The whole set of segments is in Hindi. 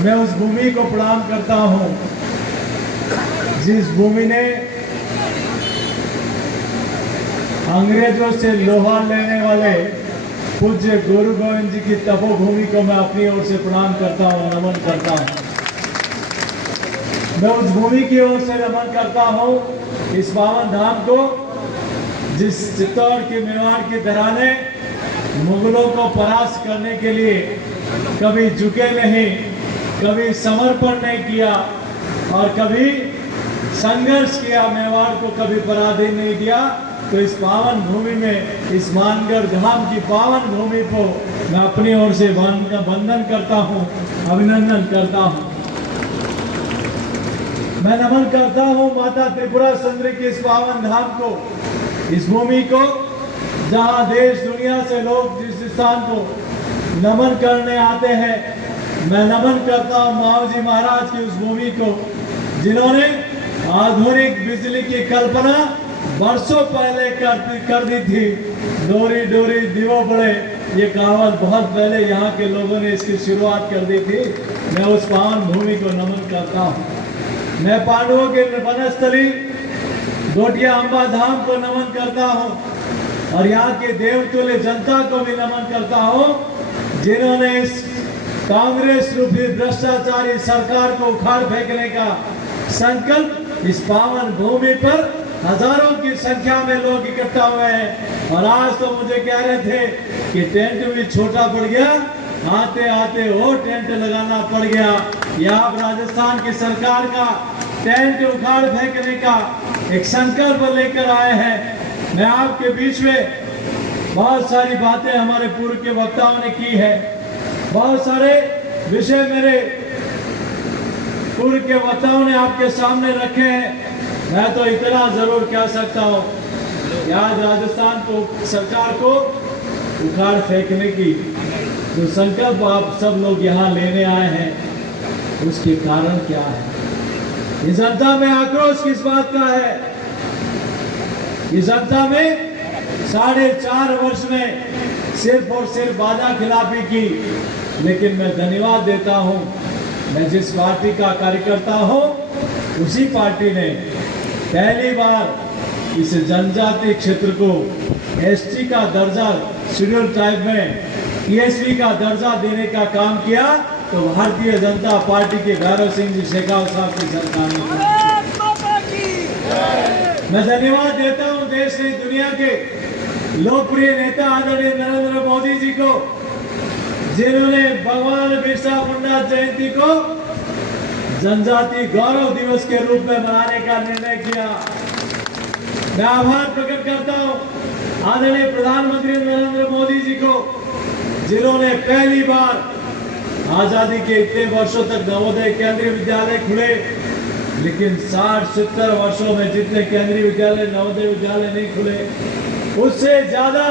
मैं उस भूमि को प्रणाम करता हूं जिस भूमि ने अंग्रेजों से लोहा लेने वाले पूज्य गुरु गोविंद जी की तपोभूमि को मैं अपनी ओर से प्रणाम करता हूं, नमन करता हूं। मैं उस भूमि की ओर से नमन करता हूं, इस पावन धाम को जिस चित्तौड़ की मेवाड़ की धरा ने मुगलों को परास्त करने के लिए कभी झुके नहीं, कभी समर्पण नहीं किया और कभी संघर्ष किया, मेवाड़ को कभी पराधीन नहीं दिया। तो इस पावन भूमि में, इस मानगढ़ धाम की पावन भूमि को मैं अपनी ओर से वंदन करता हूं, अभिनंदन करता हूं। मैं नमन करता हूं माता त्रिपुरा सुंदरी की इस पावन धाम को, इस भूमि को जहां देश दुनिया से लोग जिस स्थान को नमन करने आते हैं। मैं नमन करता हूं माओ जी महाराज की उस भूमि को जिन्होंने आधुनिक बिजली की कल्पना वर्षों पहले कर दी थी। डोरी डोरी दीवो बड़े, ये कहावत बहुत पहले यहाँ के लोगों ने इसकी शुरुआत कर दी थी। मैं उस पावन भूमि को नमन करता हूँ। मैं पांडवों के वनस्थली गोटिया अंबा धाम को नमन करता हूँ और यहाँ के देवतुल्य जनता को भी नमन करता हूँ जिन्होंने इस कांग्रेस रूपी भ्रष्टाचारी सरकार को उखाड़ फेंकने का संकल्प इस पावन भूमि पर हजारों की संख्या में लोग इकट्ठा हुए हैं। और आज तो मुझे कह रहे थे कि टेंट भी छोटा पड़ गया, आते आते वो टेंट लगाना पड़ गया। यह आप राजस्थान की सरकार का टेंट उखाड़ फेंकने का एक संकल्प लेकर आए हैं। मैं आपके बीच में बहुत सारी बातें हमारे पूर्व के वक्ताओं ने की है, बहुत सारे विषय मेरे पूर्व के वक्ताओं ने आपके सामने रखे हैं। मैं तो इतना जरूर कह सकता हूँ कि आज राजस्थान को सरकार को उखाड़ फेंकने की जो संकल्प आप सब लोग यहाँ लेने आए हैं, उसके कारण क्या है? इस जनता में आक्रोश किस बात का है? इस जनता में 4.5 वर्ष में सिर्फ और सिर्फ वादा खिलाफी की। लेकिन मैं धन्यवाद देता हूँ, मैं जिस पार्टी का कार्यकर्ता हूँ उसी पार्टी ने पहली बार इस जनजाति क्षेत्र को एसटी का दर्जा, शेड्यूल ट्राइब में टीएसपी का दर्जा देने का काम किया। तो भारतीय जनता पार्टी के भैरव सिंह जी शेखावत साहब की सरकार ने। मैं धन्यवाद देता हूं देश की दुनिया के लोकप्रिय नेता आदरणीय नरेंद्र मोदी जी को, जिन्होंने भगवान बिरसा मुंडा जयंती को जनजाति गौरव दिवस के रूप में मनाने का निर्णय किया। मैं आभार प्रकट करता हूं आदरणीय प्रधानमंत्री नरेंद्र मोदी जी को, जिन्होंने पहली बार आजादी के इतने वर्षों तक नवोदय केंद्रीय विद्यालय खुले, लेकिन 60-70 वर्षों में जितने केंद्रीय विद्यालय, नवोदय विद्यालय नहीं खुले, उससे ज्यादा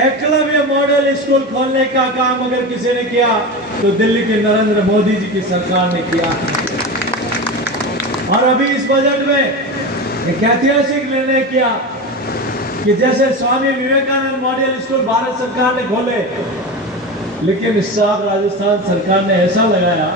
एकलव्य मॉडल स्कूल खोलने का काम अगर किसी ने किया तो दिल्ली के नरेंद्र मोदी जी की सरकार ने किया। और अभी इस बजट में एक ऐतिहासिक निर्णय किया कि जैसे स्वामी विवेकानंद मॉडल स्कूल भारत सरकार ने खोले, लेकिन इस साल राजस्थान सरकार ने ऐसा लगाया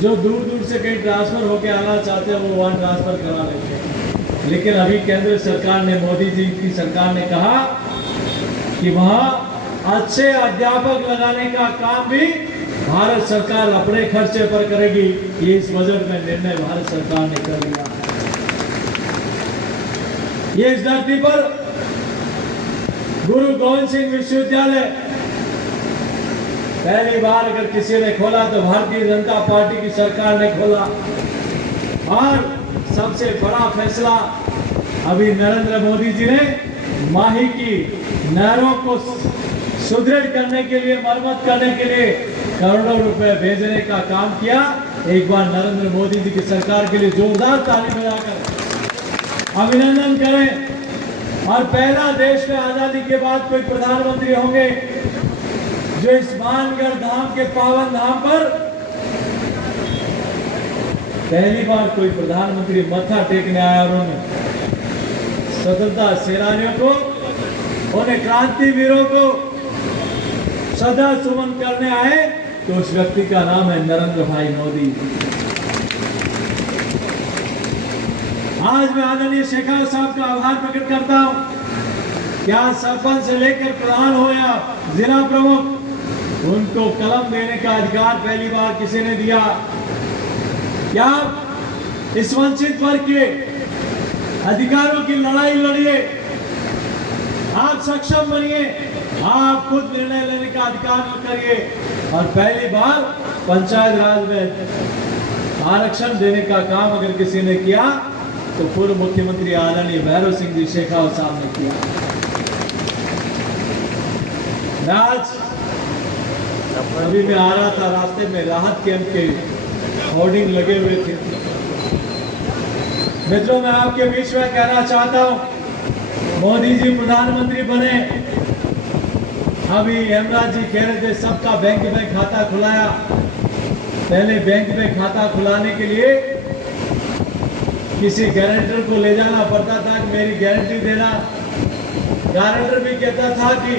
जो दूर दूर से कहीं ट्रांसफर होके आना चाहते हैं वो वहां ट्रांसफर करा लेते हैं। लेकिन अभी केंद्र सरकार ने, मोदी जी की सरकार ने कहा कि वहां अच्छे अध्यापक लगाने का काम भी भारत सरकार अपने खर्चे पर करेगी। ये इस बजट में निर्णय भारत सरकार ने कर लिया। ये इस धरती पर गुरु गोविंद सिंह विश्वविद्यालय पहली बार अगर किसी ने खोला तो भारतीय जनता पार्टी की सरकार ने खोला। और सबसे बड़ा फैसला अभी नरेंद्र मोदी जी ने माही की नहरों को सुदृढ़ करने के लिए, मरम्मत करने के लिए करोड़ों रुपए भेजने का काम किया। एक बार नरेंद्र मोदी जी की सरकार के लिए जोरदार ताली बजाकर अभिनंदन करें। और पहला देश में आजादी के बाद कोई प्रधानमंत्री होंगे जो इस मानगढ़ धाम के पावन धाम पर पहली बार कोई प्रधानमंत्री मत्था टेकने आया। उन्होंने स्वतंत्रता सेनानियों को, उन्हें क्रांतिवीरों को श्रद्धा सुमन करने आए तो उस व्यक्ति का नाम है नरेंद्र भाई मोदी। आज मैं आदरणीय शेखावत साहब का आभार प्रकट करता हूं कि आज सरपंच से लेकर प्रधान हो या जिला प्रमुख, उनको कलम देने का अधिकार पहली बार किसी ने दिया। क्या इस वंचित वर्ग के अधिकारों की लड़ाई लड़िए, आप सक्षम बनिए, आप खुद निर्णय लेने का अधिकार करिए। और पहली बार पंचायत राज में आरक्षण देने का काम अगर किसी ने किया तो पूर्व मुख्यमंत्री आदरणीय भैरव सिंह जी शेखावत साहब ने किया। आज अभी मैं आ रहा था, रास्ते में राहत कैंप के होर्डिंग लगे हुए थे। मित्रों, मैं आपके बीच में कहना चाहता हूं, मोदी जी प्रधानमंत्री बने, अभी हेमराज जी कह रहे थे सबका बैंक में खाता खुलाया। पहले बैंक में खाता खुलाने के लिए किसी गारंटर को ले जाना पड़ता था कि मेरी गारंटी देना। गारंटर भी कहता था कि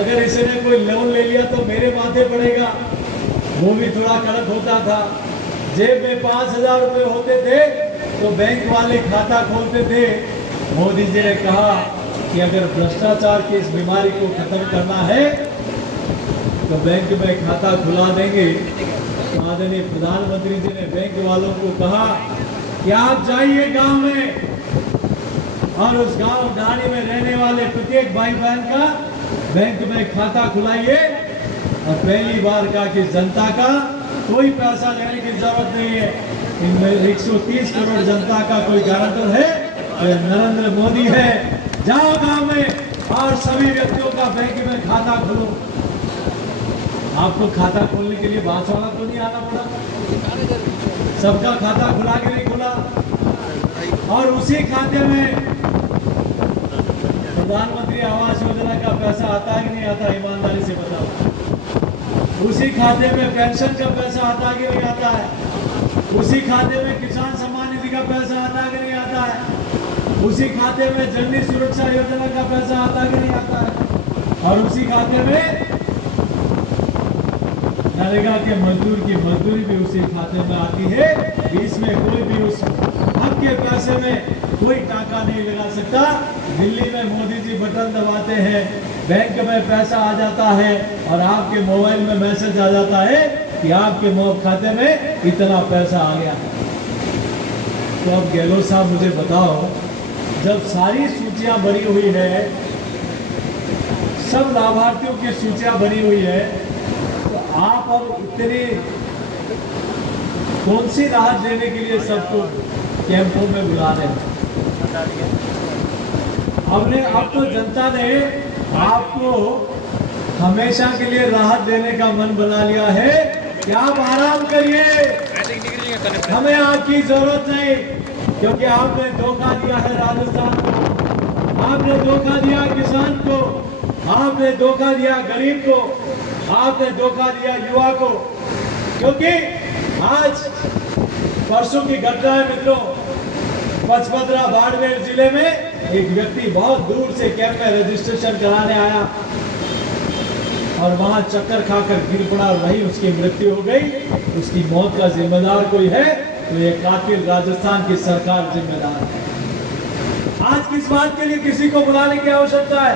अगर इसने कोई लोन ले लिया तो मेरे माथे पड़ेगा, वो भी थोड़ा कड़क होता था। जेब में 5,000 रुपए होते थे तो बैंक वाले खाता खोलते थे। मोदी जी ने कहा कि अगर भ्रष्टाचार की इस बीमारी को खत्म करना है तो बैंक में खाता खुला देंगे। तो आदरणीय प्रधानमंत्री जी ने बैंक वालों को कहा कि आप जाइए गांव में और उस गांव ढाणी में रहने वाले प्रत्येक भाई बहन का बैंक में खाता खुलाइए। और पहली बार कहा कि जनता का कोई पैसा लेने की जरूरत नहीं है, इनमें 130 करोड़ जनता का कोई गारंटर है तो नरेंद्र मोदी है। जाओ गांव में और सभी व्यक्तियों का बैंक में खाता खोलो। आपको खाता खोलने के लिए बांसवाड़ा को नहीं आना पड़ा, सबका खाता खुला के नहीं खुला। और उसी खाते में प्रधानमंत्री आवास योजना का पैसा आता है कि नहीं आता, ईमानदारी से बताओ। उसी खाते में पेंशन का पैसा आता कि नहीं आता है। उसी खाते में किसान सम्मान निधि का पैसा आता कि नहीं आता है। उसी खाते में जननी सुरक्षा योजना का पैसा आता कि नहीं आता है। और उसी खाते में नरेगा के मजदूर की मजदूरी भी उसी खाते में आती है। इसमें कोई भी उस आपके पैसे में कोई टाका नहीं लगा सकता। दिल्ली में मोदी जी बटन दबाते हैं, बैंक में पैसा आ जाता है और आपके मोबाइल में मैसेज आ जाता है कि आपके खाते में इतना पैसा आ गया। तो अब गहलोत साहब मुझे बताओ, जब सारी सूचियां बनी हुई है, सब लाभार्थियों की सूचियां बनी हुई है, तो आप अब इतनी कौन सी राहत देने के लिए सबको कैंपों में बुला रहे हैं? अब तो जनता ने आपको हमेशा के लिए राहत देने का मन बना लिया है कि आप आराम करिए, हमें आपकी जरूरत नहीं, क्योंकि आपने धोखा दिया है राजस्थान को, आपने धोखा दिया किसान को, आपने धोखा दिया गरीब को, आपने धोखा दिया युवा को। क्योंकि आज परसों की घटना है मित्रों, पचपदरा बाड़मेर जिले में एक व्यक्ति बहुत दूर से कैंप में रजिस्ट्रेशन कराने आया और वहां चक्कर खाकर गिर पड़ा और वहीं उसकी मृत्यु हो गई। उसकी मौत का जिम्मेदार कोई है तो ये कातिल राजस्थान की सरकार जिम्मेदार है। आज किस बात के लिए किसी को बुलाने की आवश्यकता है?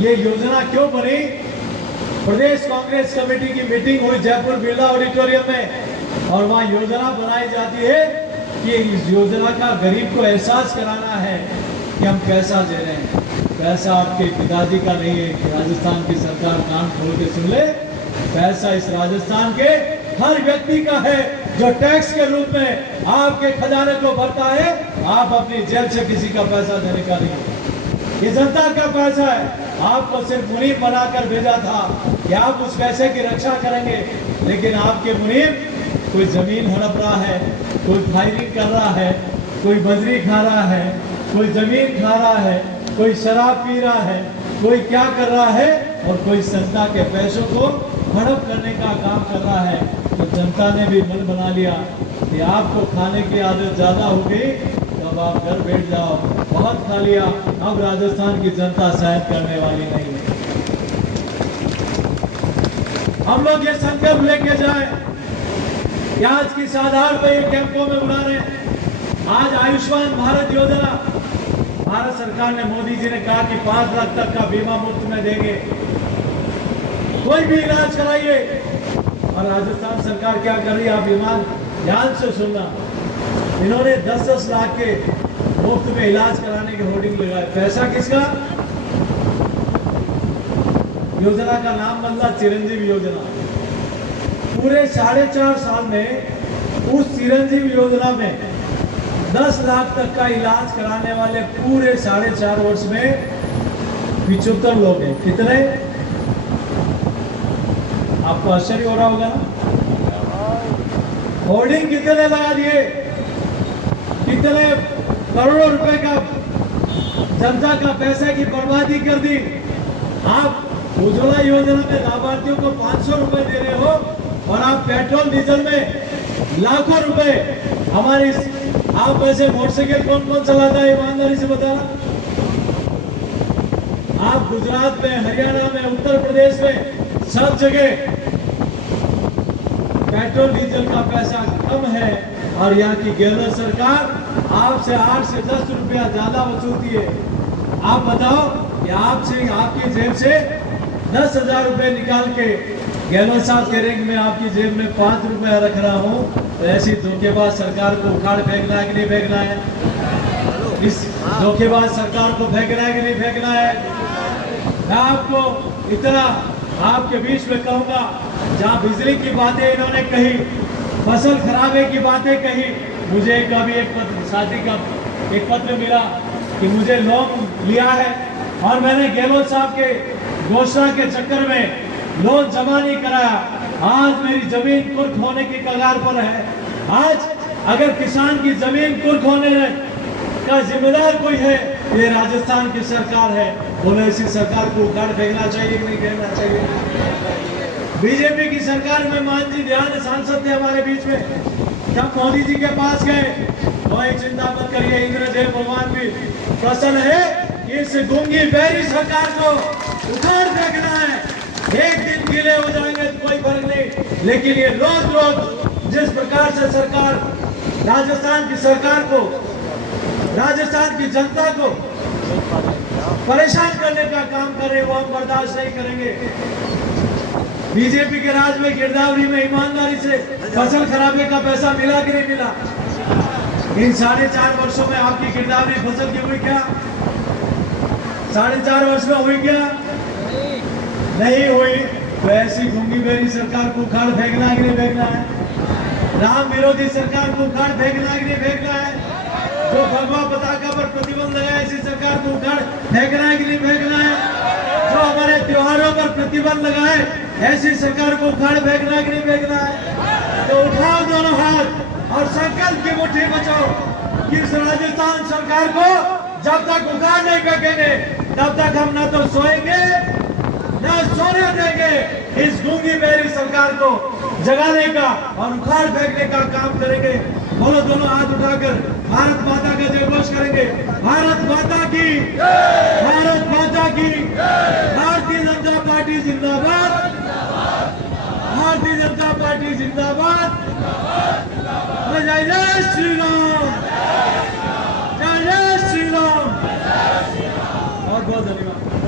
ये योजना क्यों बनी? प्रदेश कांग्रेस कमेटी की मीटिंग हुई जयपुर बिरला ऑडिटोरियम में और वहां योजना बनाई जाती है कि इस योजना का गरीब को एहसास कराना है कि हम पैसा दे रहे हैं। पैसा आपके पिताजी का नहीं है कि राजस्थान की सरकार कान खोल के सुन ले। पैसा इस राजस्थान के हर व्यक्ति का है जो टैक्स के रूप में आपके खजाने को भरता है। आप अपनी जेब से किसी का पैसा देने का नहीं, ये जनता का पैसा है। आपको सिर्फ मुनीम बनाकर भेजा था कि आप उस पैसे की रक्षा करेंगे, लेकिन आपके मुनीम कोई जमीन हड़प रहा है, कोई फायरिंग कर रहा है, कोई बजरी खा रहा है, कोई जमीन खा रहा है, कोई शराब पी रहा है, कोई क्या कर रहा है और कोई जनता के पैसों को हड़प करने का काम कर रहा है। तो जनता ने भी मन बना लिया कि आपको खाने की आदत ज्यादा हो गई, तब आप घर बैठ जाओ, बहुत खा लिया, अब राजस्थान की जनता सहन करने वाली नहीं है। हम लोग ये संकल्प लेके जाए कि आज की आधार पर ये कैंपों में बुला रहे हैं। आज आयुष्मान भारत योजना भारत सरकार ने, मोदी जी ने कहा कि 5 लाख तक का बीमा मुफ्त में देंगे, कोई भी इलाज कराइए। और राजस्थान सरकार क्या कर रही है, आप ईमान ध्यान से सुनना, इन्होंने 10-10 लाख के मुफ्त में इलाज कराने के होर्डिंग लगाए। पैसा किसका? योजना का नाम बदला चिरंजीवी योजना। पूरे 4.5 साल में उस चिरंजीवी योजना में 10 लाख तक का इलाज कराने वाले पूरे 4.5 वर्ष में 75 लोग हैं। कितने? आपको आश्चर्य हो रहा होगा ना। होर्डिंग कितने लगा दिए, कितने करोड़ों रुपए का जनता का पैसे की बर्बादी कर दी। आप उज्ज्वला योजना में लाभार्थियों को 500 रुपए दे रहे हो और आप पेट्रोल डीजल में लाखों रुपए हमारी, आप वैसे मोटरसाइकिल कौन कौन चलाता है ईमानदारी से बताना। आप गुजरात में, हरियाणा में, उत्तर प्रदेश में सब जगह पेट्रोल डीजल का पैसा कम है और यहाँ की गहलोत सरकार आपसे 8 से 10 रुपया ज्यादा वसूलती है। आप बताओ कि आपसे, आपकी जेब से 10,000 रुपए निकाल के गहलोत साहब के रैंक में आपकी जेब में 5 रुपया रख रहा हूँ, तो ऐसी धोखेबाज सरकार को उखाड़ फेंकना है कि नहीं फेंकना है? इस धोखेबाज सरकार को फेंकना है कि नहीं फेंकना है? मैं आपको इतना आपके बीच में कहूंगा, जहाँ बिजली की बातें इन्होंने कही, फसल खराबे की बातें कही, मुझे कभी एक पत्र, शादी का एक पत्र मिला कि मुझे लोन लिया है और मैंने गहलोत साहब के घोषणा के चक्कर में लोन जमा नहीं कराया, आज मेरी जमीन कुर्क होने की कगार पर है। आज अगर किसान की जमीन कुर्क होने का जिम्मेदार कोई है, ये राजस्थान की सरकार है। बोले ऐसी सरकार को उखाड़ फेंकना चाहिए कि नहीं फेंकना चाहिए? बीजेपी की सरकार में मान जी ध्यान सांसद थे हमारे बीच में, जब मोदी जी के पास गए, कोई चिंता मत करिए, इंद्रदेव भगवान भी प्रसन्न है, इस गूंगी बहरी सरकार को उखाड़ फेंकना है। एक दिन गिले हो जाएंगे तो कोई फर्क नहीं, लेकिन ये रोज रोज जिस प्रकार से सरकार राजस्थान की सरकार को, राजस्थान की जनता को परेशान करने का काम कर रहे, वो हम बर्दाश्त नहीं करेंगे। बीजेपी के राज में गिरदावरी में ईमानदारी से फसल खराबे का पैसा मिला कि नहीं मिला? इन 4.5 वर्षों में आपकी गिरदावरी फसल की हुई क्या? 4.5 वर्ष में हुई क्या? नहीं हुई। तो ऐसी गूंगी बेरी सरकार को उखाड़ फेंकना है कि नहीं फेंकना है? राम विरोधी सरकार को उखाड़ फेंकना है कि नहीं फेंकना है? जो भगवा पताका पर प्रतिबंध लगाए, ऐसी सरकार को उखाड़ फेंकना है कि नहीं फेंकना है? जो हमारे त्योहारों पर प्रतिबंध लगाए, ऐसी सरकार को उखाड़ फेंकना है कि नहीं फेंकना है? तो उठाओ दोनों हाथ और संकल्प की मुट्ठी बचाओ कि इस राजस्थान सरकार को जब तक उखाड़ नहीं फेंकेंगे, तब तक हम न तो सोएंगे न सोने देंगे। इस गूंगी बहरी सरकार को जगाने का और उखाड़ फेंकने का काम करेंगे। बोलो दोनों हाथ उठाकर भारत माता का जय घोष करेंगे। भारत माता की, भारत माता की, भारतीय जनता पार्टी जिंदाबाद, भारतीय जनता पार्टी जिंदाबाद।